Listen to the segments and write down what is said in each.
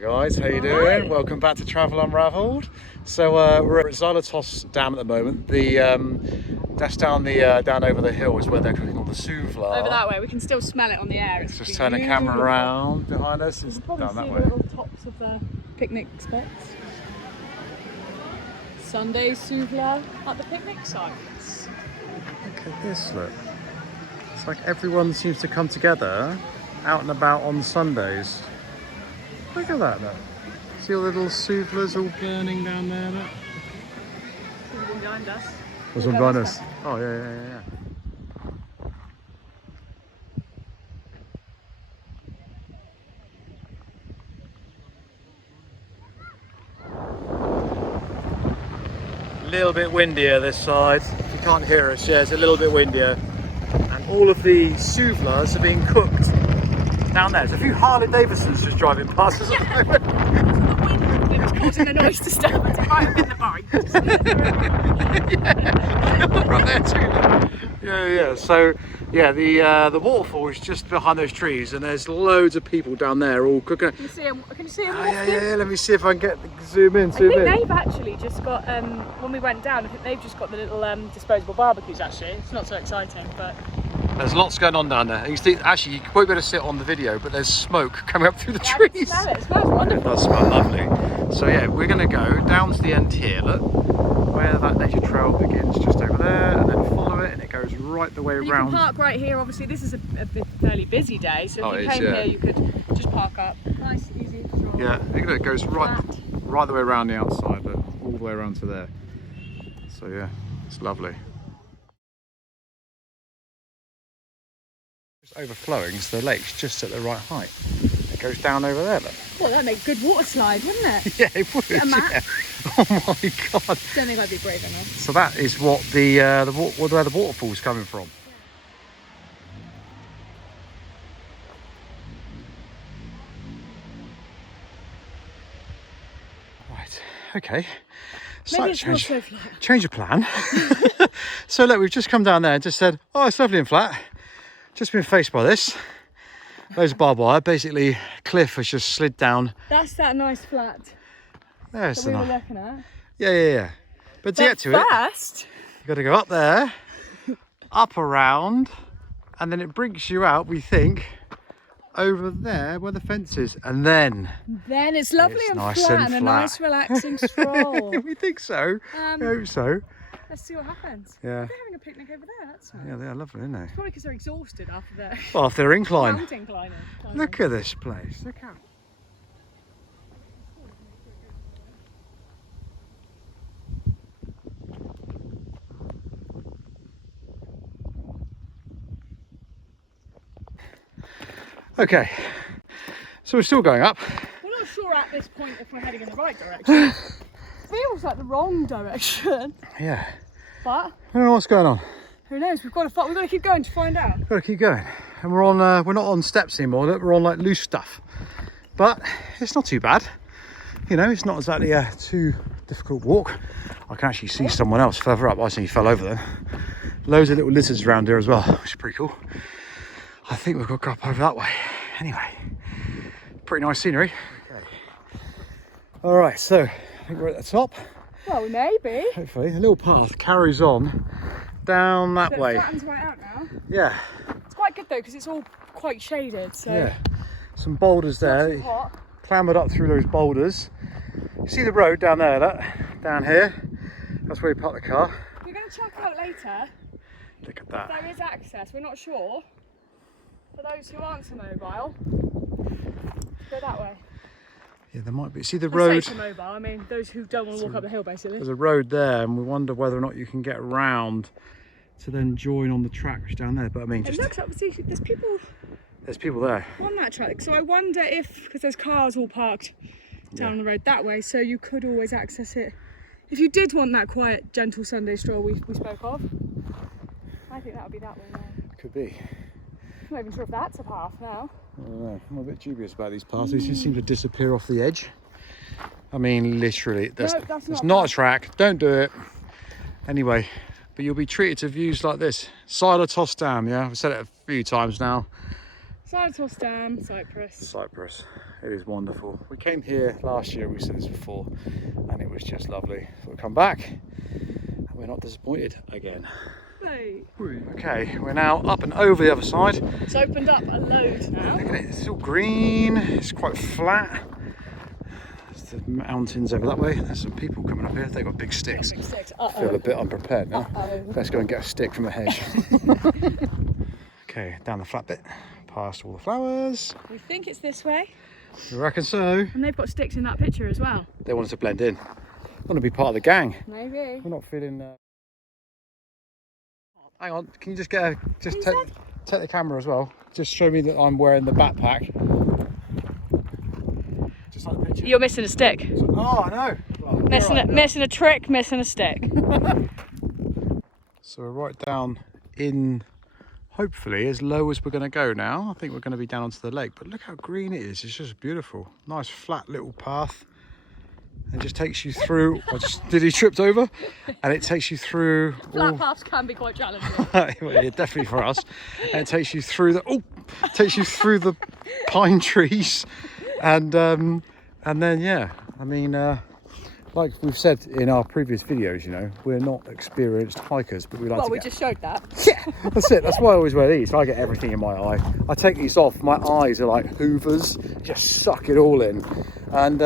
Guys, how you doing? Welcome back to Travel Unravelled. So we're at Xyliatos Dam at the moment. That's down over the hill is where they're cooking all the Souvla. Over that way, we can still smell it on the air. It's just turn the camera around behind us. It's probably down that see way. the little tops of the picnic spots. Sunday Souvla at the picnic sites. Look at this, look. It's like everyone seems to come together out and about on Sundays. Look at that, look. See all the little Souvlas all burning down there, look. There's one behind us. There's one behind us. Oh, yeah. A little bit windier this side. You can't hear us, yeah, it's a little bit windier. And all of the Souvlas are being cooked down there. There's a few Harley Davidsons just driving past us. Yeah. The wind that was causing the noise disturbance. It might have been the bike. Yeah, right there too. Yeah. So, yeah, the waterfall is just behind those trees, and there's loads of people down there all cooking. Can you see them? Can you see them? Oh, yeah. Let me see if I can zoom in. I think they've actually just got. When we went down, I think they've just got the little disposable barbecues. Actually, it's not so exciting, but. There's lots going on down there. You can see, actually, you won't be able to sit on the video, but there's smoke coming up through the trees. I can smell it. It smells wonderful. It does smell lovely. So yeah, we're going to go down to the end here, look, where that nature trail begins, just over there, and then follow it, and it goes right the way around. You can park right here. Obviously, this is a fairly busy day, so if you came here, you could just park up. Nice, easy. Stroll. Yeah, it goes right the way around the outside, but all the way around to there. So yeah, it's lovely. It's overflowing, so the lake's just at the right height. It goes down over there, look. Well, that'd make a good water slide, wouldn't it? Yeah, it would. Get a map. Yeah. Oh my god. Don't think I'd be brave enough. So that is what where the waterfall's coming from. Right. Okay. Maybe it's not so flat. Change of plan. So look, we've just come down there and just said, oh, it's lovely and flat. Just been faced by this. Loads of barbed wire. Basically, cliff has just slid down. That's that nice flat There's that we were looking at. Yeah. But to get to it, first, you've got to go up there, up around, and then it brings you out, we think, over there where the fence is. And then it's lovely it's and nice flat and and a flat. nice relaxing stroll. We think so. I hope so. Let's see what happens. Yeah. They're having a picnic over there. That's nice. Yeah, they're lovely, aren't they? Probably because they're exhausted after their Well, after their incline. mountain climbing. Look at this place. Look out. Okay, so we're still going up. We're not sure at this point if we're heading in the right direction. Feels like the wrong direction. Yeah. But I don't know what's going on. who knows? We've got to keep going to find out. Got to keep going. And we're on. We're not on steps anymore. Look, we're on like loose stuff. But it's not too bad. You know, it's not exactly a too difficult walk. I can actually see someone else further up. I see he fell over there. Loads of little lizards around here as well, which is pretty cool. I think we've got to go up over that way. Anyway, pretty nice scenery. Okay. All right, so I think we're at the top. Well, we may be. Hopefully, a little path carries on down that way. It flattens right out now. Yeah. It's quite good though because it's all quite shaded. So Yeah. Some boulders there. not too hot. Clambered up through those boulders. You see the road down there, look, down here. That's where we park the car. We're going to check out later. Look at that. There is access. We're not sure. For those who aren't so mobile, go that way. Yeah, there might be. See the I road? say so mobile. I mean those who don't want to walk up the hill, basically. There's a road there, and we wonder whether or not you can get around to then join on the track which is down there. But I mean, It looks like there's people there. on that track. So I wonder if, because there's cars all parked down the road that way, so you could always access it. If you did want that quiet, gentle Sunday stroll we spoke of, I think that would be that way now. Could be. I'm not even sure if that's a path now. I don't know. I'm a bit dubious about these paths. They just seem to disappear off the edge. I mean, literally, that's not a track. Don't do it. Anyway, but you'll be treated to views like this. Xyliatos Dam, yeah? I've said it a few times now. Xyliatos Dam, Cyprus. Cyprus. it is wonderful. We came here last year, we said this before, and it was just lovely. So we'll come back and we're not disappointed again. Right. Okay, we're now up and over the other side. It's opened up a load now. Look at it, it's all green, it's quite flat. There's the mountains over that way. There's some people coming up here, they've got big sticks. Big sticks. I feel a bit unprepared now. Let's go and get a stick from the hedge. Okay, down the flat bit, past all the flowers. We think it's this way. You reckon so? And they've got sticks in that picture as well. They want us to blend in. Want to be part of the gang. Maybe. We're not feeling... Hang on, can you just get take the camera as well? Just show me that I'm wearing the backpack. Just like the picture. You're missing a stick. Oh, I know. Well, Missing a trick, missing a stick. So we're right down in, hopefully, as low as we're going to go now. I think we're going to be down onto the lake, but look how green it is. It's just beautiful. Nice flat little path. And just takes you through. Did he tripped over? And it takes you through. Flat paths can be quite challenging. Yeah, definitely for us. And it takes you through the pine trees, and then yeah, I mean, like we've said in our previous videos, you know, we're not experienced hikers, but we like to. We just showed that. Yeah, that's it. That's why I always wear these. I get everything in my eye. I take these off. My eyes are like hoovers. Just suck it all in. And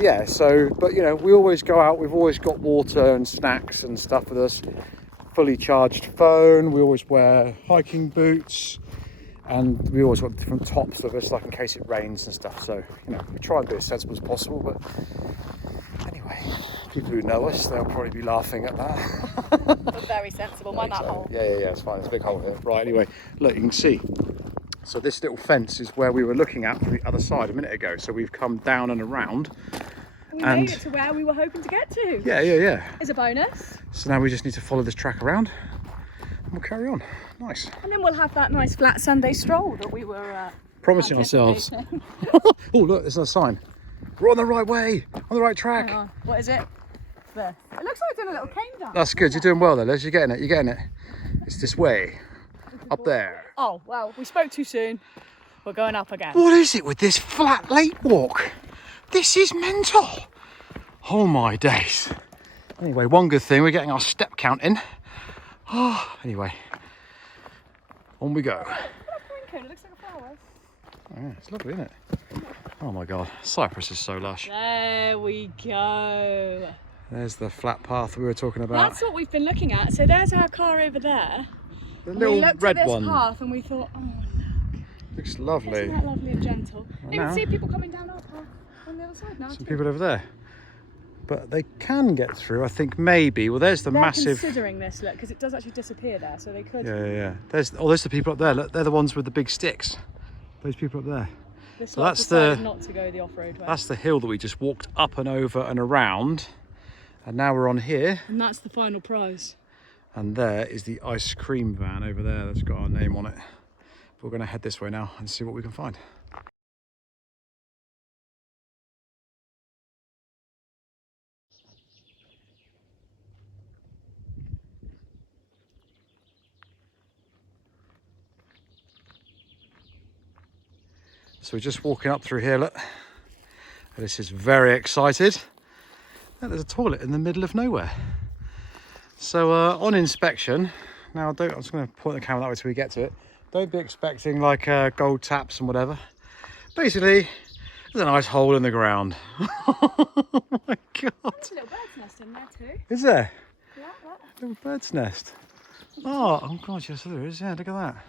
yeah, so, but you know, we always go out. We've always got water and snacks and stuff with us. Fully charged phone. We always wear hiking boots. And we always got different tops with us, like in case it rains and stuff. So, you know, we try and be as sensible as possible. But anyway, people who know us, they'll probably be laughing at that. We're very sensible. Mind that hole. Yeah, it's fine. There's a big hole here. Right, anyway, look, you can see. So this little fence is where we were looking at from the other side a minute ago. So we've come down and around. We made it to where we were hoping to get to. Yeah. It's a bonus. So now we just need to follow this track around and we'll carry on. Nice. And then we'll have that nice flat Sunday stroll that we were promising ourselves. Oh, look, there's a sign. We're on the right way, on the right track. What is it? There. It looks like we're doing a little cane dance. That's good. You're doing well there, Liz. You're getting it. It's this way. Up there. Oh, well, we spoke too soon. We're going up again. What is it with this flat lake walk? This is mental. Oh my days. Anyway, one good thing, we're getting our step count in. Oh, anyway, on we go. It looks like a flower. Oh, yeah, it's lovely, isn't it? Oh my God, Cyprus is so lush. There we go. There's the flat path we were talking about. That's what we've been looking at. So there's our car over there. The little we looked red at this one. path and we thought, oh look. Looks lovely. Isn't that lovely and gentle? Well, You can now- see people coming down our path on the other side now. Some people over there. But they can get through, I think, maybe. Well, there's the They're massive... considering this, look, because it does actually disappear there, so they could... Yeah. There's the people up there. Look, they're the ones with the big sticks. Those people up there. This So lot that's decided not to go the off-road way. That's the hill that we just walked up and over and around. And now we're on here. And that's the final prize. And there is the ice cream van over there that's got our name on it. But we're going to head this way now and see what we can find. So we're just walking up through here, look. This is very excited. Look, there's a toilet in the middle of nowhere. So on inspection, now I'm just going to point the camera that way till we get to it. Don't be expecting like gold taps and whatever. Basically, there's a nice hole in the ground. Oh my God. There's a little bird's nest in there too. Is there? Yeah, that. Little bird's nest. Oh God, yes there is. Yeah, look at that.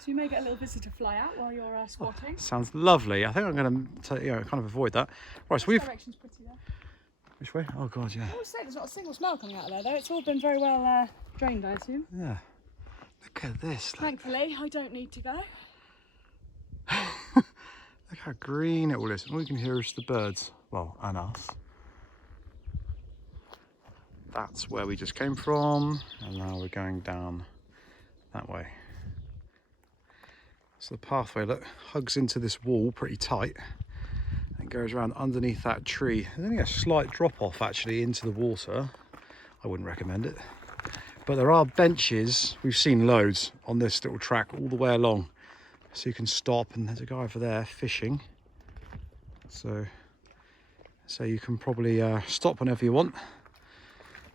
So you may get a little visitor fly out while you're squatting. Sounds lovely. I think I'm going to, kind of avoid that. Right, so we've... Direction's pretty there. Which way? Oh God, yeah. I always say there's not a single smell coming out of there though. It's all been very well drained, I assume. Yeah. Look at this. Look. Thankfully, I don't need to go. Look how green it all is. All you can hear is the birds. Well, and us. That's where we just came from. And now we're going down that way. So the pathway, look, hugs into this wall pretty tight and goes around underneath that tree. There's only a slight drop off actually into the water. I wouldn't recommend it. But there are benches, we've seen loads on this little track all the way along. So you can stop, and there's a guy over there fishing. So you can probably stop whenever you want.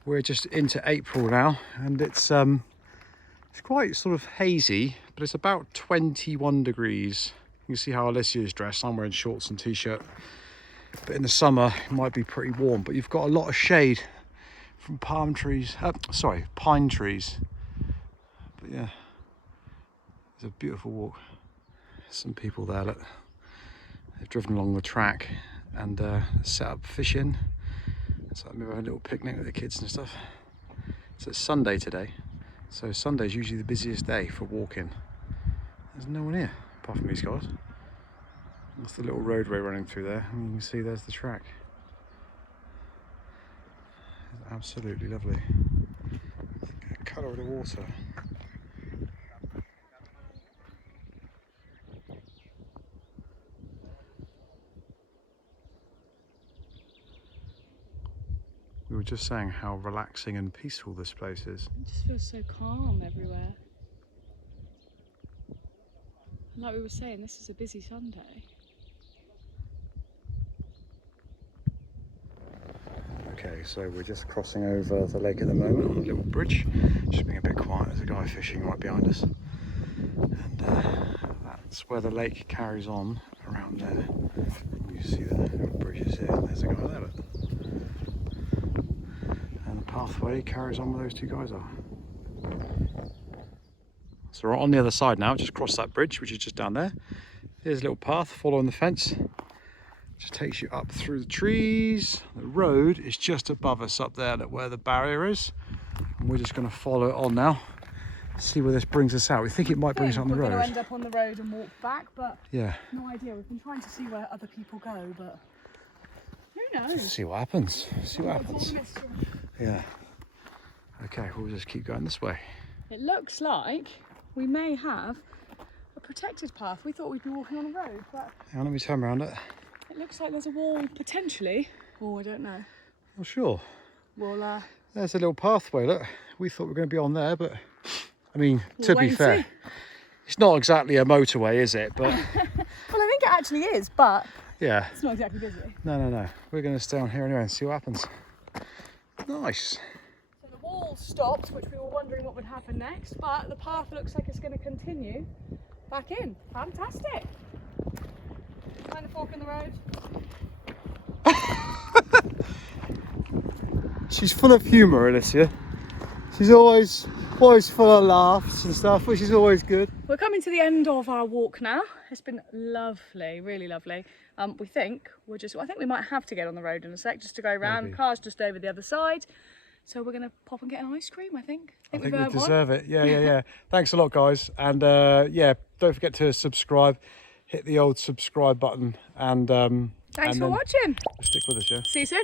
We're just into April now, and it's quite sort of hazy, but it's about 21 degrees. You can see how Alicia is dressed. I'm wearing shorts and t-shirt. But in the summer, it might be pretty warm. But you've got a lot of shade from pine trees. But yeah, it's a beautiful walk. Some people there, look. They've driven along the track and set up fishing. So maybe have a little picnic with the kids and stuff. So it's Sunday today. So Sunday's usually the busiest day for walking. There's no one here, apart from these guys. That's the little roadway running through there. And you can see there's the track. It's absolutely lovely. The colour of the water. We were just saying how relaxing and peaceful this place is. It just feels so calm everywhere. Like we were saying, this is a busy Sunday. Okay, so we're just crossing over the lake at the moment on a little bridge. Just being a bit quiet, there's a guy fishing right behind us. And that's where the lake carries on around there. You see the little bridges here, there's a guy there. Look. And the pathway carries on where those two guys are. So we're on the other side now, just cross that bridge, which is just down there. Here's a little path following the fence. Just takes you up through the trees. The road is just above us up there, where the barrier is. And we're just going to follow it on now. See where this brings us out. We think it might bring us on the road. We're going to end up on the road and walk back, but yeah, no idea. We've been trying to see where other people go, but who knows? See what happens. See what happens. Yeah. Okay, we'll just keep going this way. It looks like we may have a protected path. We thought we'd be walking on a road, but Hang on, let me turn around it. it looks like there's a wall potentially. Oh, I don't know. Not sure. Well, there's a little pathway. Look, we thought we were going to be on there, but I mean, we'll to wait be and fair, see. it's not exactly a motorway, is it? But Well, I think it actually is, but yeah, it's not exactly busy. no. We're going to stay on here anyway and see what happens. Nice. So the wall stopped, which we were wondering what would happen next, but the path looks like it's going to continue back in. Fantastic. Find a fork in the road. She's full of humour, Alicia. She's always full of laughs and stuff, which is always good. We're coming to the end of our walk now. It's been lovely, really lovely. We think I think we might have to get on the road in a sec just to go around. Maybe. Car's just over the other side. So we're going to pop and get an ice cream, I think. I think we've we earned one. deserve it. Yeah. Thanks a lot, guys. And yeah, don't forget to subscribe. Hit the old subscribe button. And Thanks for watching. stick with us, yeah? See you soon.